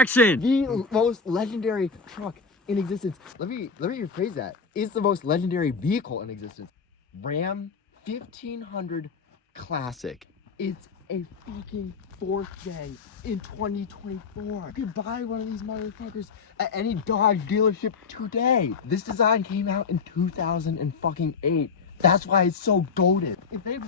action. The most legendary truck in existence. Let me rephrase that. It's the most legendary vehicle in existence. Ram 1500 Classic. It's a fucking 4th gen in 2024. You can buy one of these motherfuckers at any Dodge dealership today. This design came out in 2008. That's why it's so goated. If they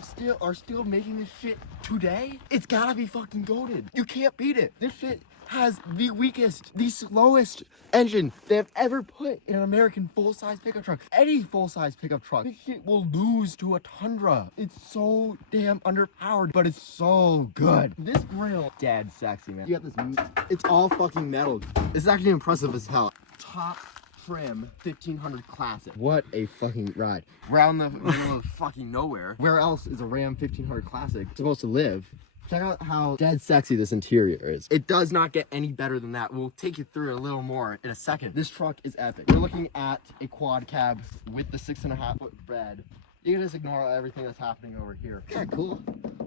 are still making this shit today, it's gotta be fucking goated. You can't beat it. This shit has the weakest, the slowest engine they've ever put in an American full-size pickup truck. Any full-size pickup truck, this shit will lose to a Tundra. It's so damn underpowered, but it's so good. This grill, dead sexy, man. You got this, it's all fucking metal. It's actually impressive as hell. Top trim 1500 Classic. What a fucking ride. Around the middle of fucking nowhere. Where else is a Ram 1500 Classic supposed to live? Check out how dead sexy this interior is. It does not get any better than that. We'll take you through it a little more in a second. This truck is epic. We're looking at a quad cab with the 6.5 foot bed. You can just ignore everything that's happening over here. Yeah, cool.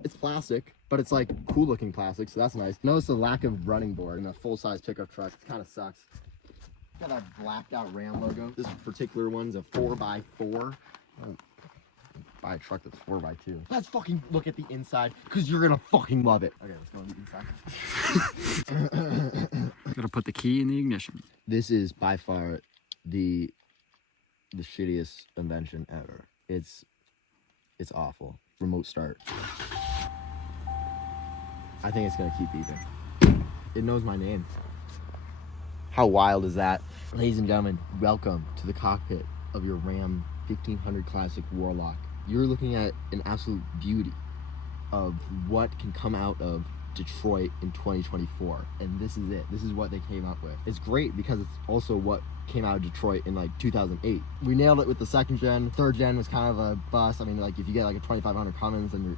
It's plastic, but it's like cool looking plastic, so that's nice. Notice the lack of running board in a full-size pickup truck. It kind of sucks. Got that blacked out Ram logo. This particular one's a 4x4. Buy a truck that's 4x2. Let's fucking look at the inside, because you're gonna fucking love it. Okay, let's go on the inside. Gotta put the key in the ignition. This is by far the shittiest invention ever. It's awful. Remote start. I think it's gonna keep beeping. It knows my name. How wild is that? Ladies and gentlemen, welcome to the cockpit of your Ram 1500 Classic Warlock. You're looking at an absolute beauty of what can come out of Detroit in 2024. And this is it. This is what they came up with. It's great because it's also what came out of Detroit in like 2008. We nailed it with the 2nd gen. 3rd gen was kind of a bust. I mean, like if you get like a 2500 Cummins, then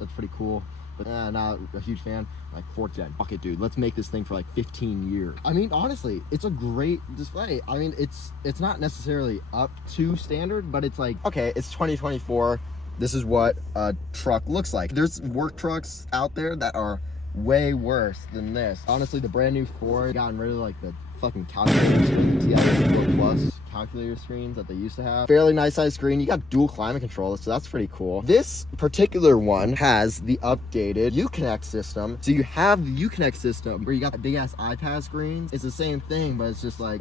that's pretty cool. But not a huge fan. Like 4th gen. Fuck it, dude. Let's make this thing for like 15 years. I mean, honestly, it's a great display. I mean, it's not necessarily up to standard, but it's like, okay, it's 2024. This is what a truck looks like. There's work trucks out there that are way worse than this. Honestly, the brand new Ford gotten rid of like the fucking calculator screen, TI-4 Plus calculator screens that they used to have. Fairly nice size screen. You got dual climate control, so that's pretty cool. This particular one has the updated Uconnect system. So you have the Uconnect system where you got the big ass iPad screens. It's the same thing, but it's just like,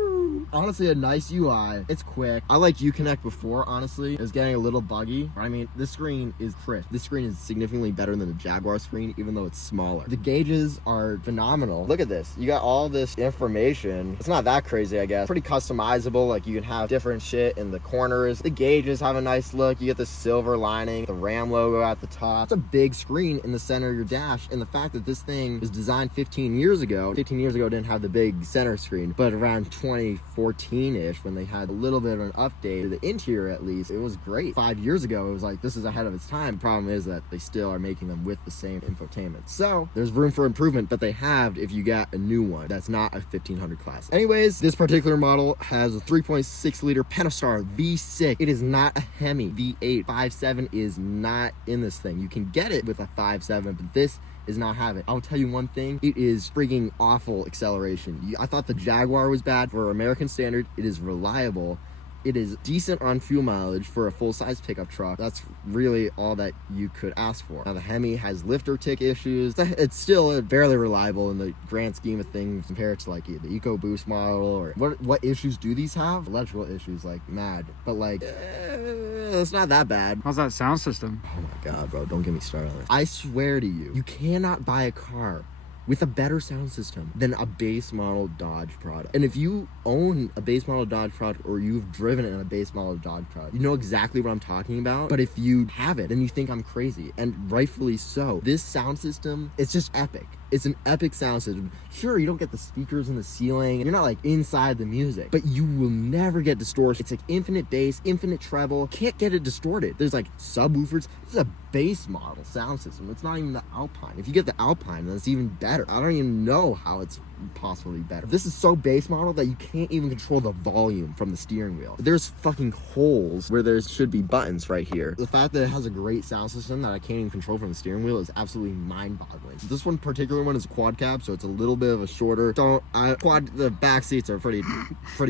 honestly, a nice UI. It's quick. I liked Uconnect before, honestly. It was getting a little buggy. I mean, this screen is crisp. This screen is significantly better than the Jaguar screen, even though it's smaller. The gauges are phenomenal. Look at this. You got all this information. It's not that crazy, I guess. Pretty customizable. Like you can have different shit in the corners. The gauges have a nice look. You get the silver lining, the Ram logo at the top. It's a big screen in the center of your dash. And the fact that this thing was designed 15 years ago didn't have the big center screen, but around 2014-ish, when they had a little bit of an update to the interior, at least, it was great. 5 years ago, it was like, this is ahead of its time. The problem is that they still are making them with the same infotainment. So there's room for improvement, but they have if you got a new one that's not a 1500 Classic. Anyways, this particular model has a 3.6 liter Pentastar V6. It is not a Hemi V8. 5.7 is not in this thing. You can get it with a 5.7, but this is not have it. I'll tell you one thing, it is freaking awful acceleration. I thought the Jaguar was bad. For American standard, it is reliable. It is decent on fuel mileage for a full-size pickup truck. That's really all that you could ask for. Now, the Hemi has lifter tick issues. It's still barely reliable in the grand scheme of things compared to like the EcoBoost model. Or what issues do these have? Electrical issues, like mad. But like, it's not that bad. How's that sound system? Oh my God, bro, don't get me started on this. I swear to you, you cannot buy a car with a better sound system than a base model Dodge product. And if you own a base model Dodge product or you've driven it in a base model Dodge product, you know exactly what I'm talking about. But if you have it, then you think I'm crazy, and rightfully so. This sound system, it's just epic. It's an epic sound system. Sure, you don't get the speakers in the ceiling, you're not like inside the music, but you will never get distortion. It's like infinite bass, infinite treble. Can't get it distorted. There's like subwoofers. This is a base model sound system. It's not even the Alpine. If you get the Alpine, then it's even better. I don't even know how it's possibly better. This is so base model that you can't even control the volume from the steering wheel. There's fucking holes where there should be buttons right here. The fact that it has a great sound system that I can't even control from the steering wheel is absolutely mind-boggling. This one particular one is a quad cab, so it's a little bit of a shorter. The back seats are pretty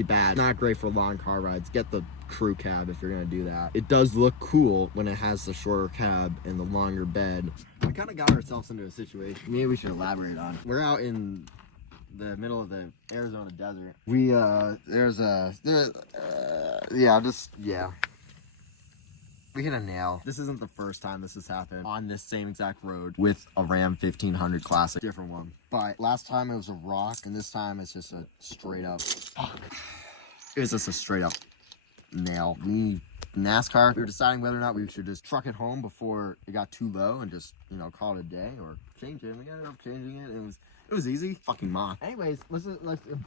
bad. Not great for long car rides. Get the crew cab if you're gonna do that. It does look cool when it has the shorter cab and the longer bed. We kind of got ourselves into a situation maybe we should elaborate on. We're out in the middle of the Arizona desert. We we hit a nail. This isn't the first time this has happened on this same exact road with a Ram 1500 Classic. Different one. But last time it was a rock, and this time it's just a straight up, it was just a straight up nail. NASCAR, we were deciding whether or not we should just truck it home before it got too low and just, you know, call it a day or change it. We ended up changing it. It was easy. Fucking Mach. Anyways, let's a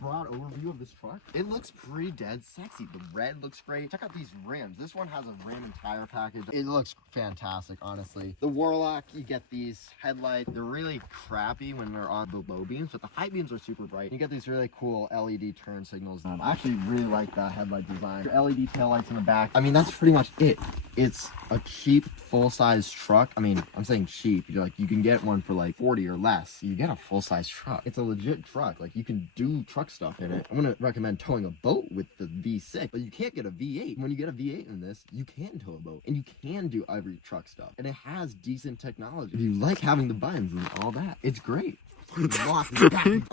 broad overview of this truck. It looks pretty dead sexy. The red looks great. Check out these rims. This one has a rim and tire package. It looks fantastic, honestly. The Warlock, you get these headlights. They're really crappy when they're on the low beams, but the high beams are super bright. You get these really cool LED turn signals. I actually really like the headlight design. LED taillights in the back. I mean, that's pretty much it. It's a cheap, full-size truck. I mean, I'm saying cheap. You're like, you can get one for like 40 or less. You get a full-size truck. It's a legit truck. Like, you can do truck stuff in it. I'm gonna recommend towing a boat with the V6, but you can't get a V8. When you get a V8 in this, you can tow a boat, and you can do every truck stuff. And it has decent technology. If you like having the buttons and all that, it's great. I'm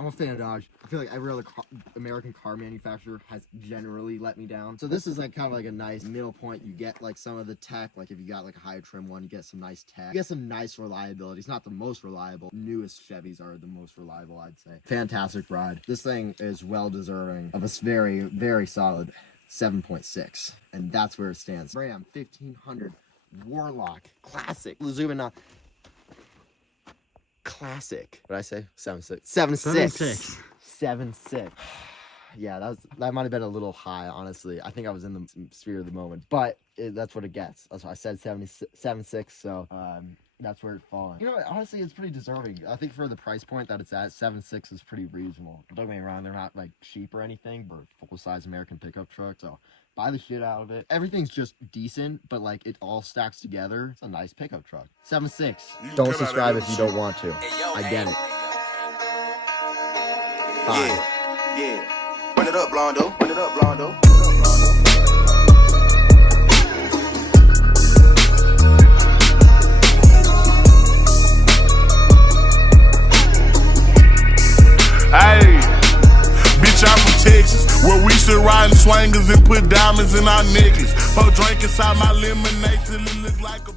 a fan of Dodge. I feel like every other American car manufacturer has generally let me down. So this is like kind of like a nice middle point. You get like some of the tech, like if you got like a higher trim one, you get some nice tech. You get some nice reliability. It's not the most reliable. Newest Chevys are the most reliable, I'd say. Fantastic ride. This thing is well deserving of a very, very solid 7.6. And that's where it stands. Ram 1500 Warlock Classic. Zoom in now. Classic. What did I say? 7.6. 7.6. 7.6. Yeah, that might have been a little high, honestly. I think I was in the sphere of the moment, but that's what it gets. That's why I said 7.6. So that's where it's falling. You know, honestly, it's pretty deserving. I think for the price point that it's at, 7.6 is pretty reasonable. Don't get me wrong, they're not like cheap or anything, but full-size American pickup truck. So buy the shit out of it. Everything's just decent, but like it all stacks together. It's a nice pickup truck. 7.6. Don't subscribe if you don't want to. I get it. Bye. Yeah. Run it up, Blondo. Run it up, Blondo. Hey, bitch, I'm from Texas, where we still riding swangers and put diamonds in our necklace. Pour drink inside my lemonade till it look like a